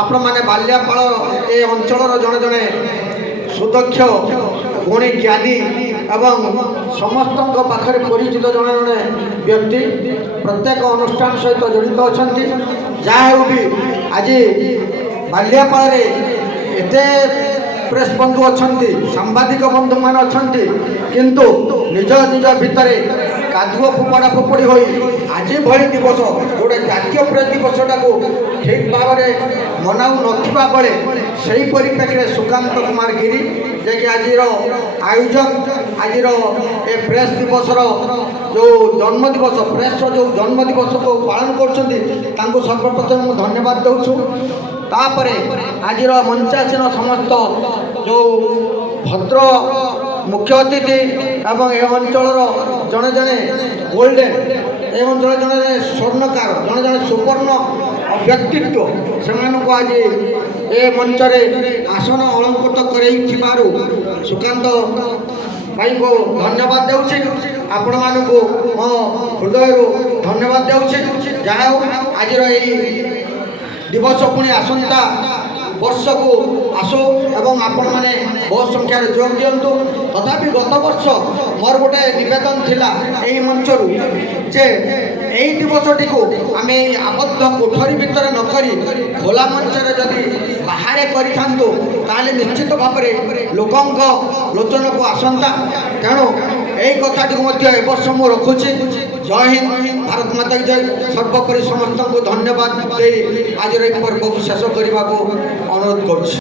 ଆପଣମାନେ ବାଲିଆପାଳ ଏ ଅଞ୍ଚଳର ଜଣେ ଜଣେ ସୁଦକ୍ଷ ଗୁଣୀ ଜ୍ଞାନୀ ଏବଂ ସମସ୍ତଙ୍କ ପାଖରେ ପରିଚିତ ଜଣେ ଜଣେ ବ୍ୟକ୍ତି ପ୍ରତ୍ୟେକ ଅନୁଷ୍ଠାନ ସହିତ ଜଡ଼ିତ ଅଛନ୍ତି। ଯାହା ହେଉ ବି ଆଜି ବାଲିଆପାଳରେ ଏତେ ପ୍ରେସ୍ ବନ୍ଧୁ ଅଛନ୍ତି, ସାମ୍ବାଦିକ ବନ୍ଧୁମାନେ ଅଛନ୍ତି, କିନ୍ତୁ ନିଜ ନିଜ ଭିତରେ କାଦୁଅ ଫୋପଡ଼ା ଫୋପଡ଼ି ହୋଇ ଆଜି ଭଳି ଦିବସ ଗୋଟେ ଜାତୀୟ ପ୍ରେସ୍ ଦିବସଟାକୁ ଠିକ୍ ଭାବରେ ମନାଉ ନଥିବା ବେଳେ ସେହି ପରିପ୍ରେକ୍ଷୀରେ ସୁକାନ୍ତ କୁମାର ଗିରି ଯିଏକି ଆଜିର ଆୟୋଜକ, ଆଜିର ଏ ପ୍ରେସ୍ ଦିବସର ଯେଉଁ ଜନ୍ମଦିବସ, ପ୍ରେସ୍ର ଯେଉଁ ଜନ୍ମଦିବସକୁ ପାଳନ କରୁଛନ୍ତି ତାଙ୍କୁ ସର୍ବପ୍ରଥମେ ମୁଁ ଧନ୍ୟବାଦ ଦେଉଛୁ। ତାପରେ ଆଜିର ମଞ୍ଚାସୀନ ସମସ୍ତ ଯେଉଁ ଭଦ୍ର ମୁଖ୍ୟ ଅତିଥି ଏବଂ ଏ ଅଞ୍ଚଳର ଜଣେ ଜଣେ ଗୋଲ୍ଡେନ୍, ଏ ଅଞ୍ଚଳର ଜଣେ ଜଣେ ସ୍ୱର୍ଣ୍ଣକାର, ଜଣେ ଜଣେ ସୁବର୍ଣ୍ଣ ବ୍ୟକ୍ତିତ୍ୱ, ସେମାନଙ୍କୁ ଆଜି ଏ ମଞ୍ଚରେ ଆସନ ଅଳଙ୍କୃତ କରାଇଥିବାରୁ ସୁକାନ୍ତ ଭାଇଙ୍କୁ ଧନ୍ୟବାଦ ଦେଉଛି। ଆପଣମାନଙ୍କୁ ମୋ ହୃଦୟରୁ ଧନ୍ୟବାଦ ଦେଉଛି। ଯାହା ହେଉ ଆଜିର ଏହି ଦିବସ ପୁଣି ଆସନ୍ତା ବର୍ଷକୁ ଆସୁ ଏବଂ ଆପଣମାନେ ବହୁତ ସଂଖ୍ୟାରେ ଯୋଗ ଦିଅନ୍ତୁ। ତଥାପି ଗତ ବର୍ଷ ମୋର ଗୋଟେ ନିବେଦନ ଥିଲା ଏହି ମଞ୍ଚରୁ ଯେ ଏହି ଦିବସଟିକୁ ଆମେ ଏହି ଆବଦ୍ଧ କୋଠରୀ ଭିତରେ ନ କରି ଖୋଲା ମଞ୍ଚରେ ଯଦି ବାହାରେ କରିଥାନ୍ତୁ ତାହେଲେ ନିଶ୍ଚିତ ଭାବରେ ଲୋକଙ୍କ ଲୋଚନକୁ ଆସନ୍ତା। ତେଣୁ ଏହି କଥାଟିକୁ ମଧ୍ୟ ଏ ବର୍ଷ ମୁଁ ରଖୁଛି। ଜୟ ହିନ୍ଦ, ଭାରତ ମାତା କି ଜୟ। ସର୍ବୋପରି ସମସ୍ତଙ୍କୁ ଧନ୍ୟବାଦ ଦେଇ ଆଜିର ଏହି ପର୍ବକୁ ଶେଷ କରିବାକୁ ଅନୁରୋଧ କରୁଛି।